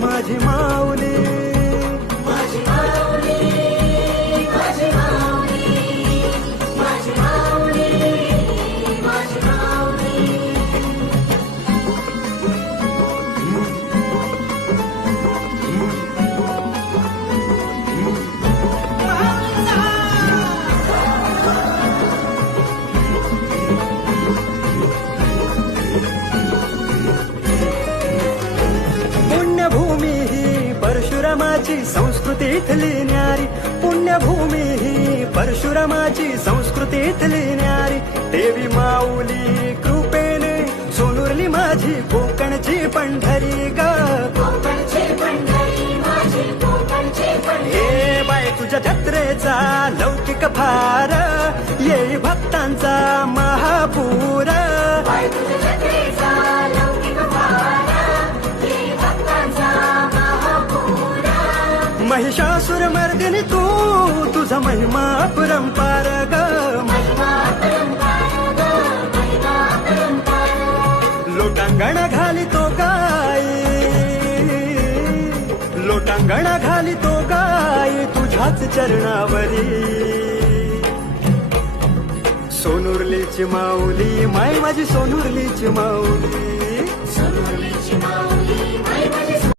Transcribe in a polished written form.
माझी माऊली. माझी माऊली, माझी माऊली, माझी माऊली, माझी माऊली. पुण्यभूमी ही परशुरामाची संस्कृतीतली न्यारी. पुण्यभूमी ही परशुरामाची संस्कृतीतली न्यारी. देवी माऊली कृपेने सोनुरली माझी कोकणची पंढरी ग. कोकणची पंढरी माझी कोकणची पंढरी. हे बाय तुझ्या जत्रेचा लौकिक फार येई भक्तांचा महापूर. बाय तुझ्या जत्रेचा लौकिक वार, ये भक्तांचा महापूर. महिषासुर मर्दिनी तू तुझा महिमा अपरंपार ग. महिमा अपरंपार ग, महिमा अपरंपार. लोटांगण घाली तो गाय, लोटांगण घाली तो गाय तुझ्याच चरणावरी. सोनुरलीची माऊली माय माझी सोनुरलीची माऊली. सोनुरलीची माऊली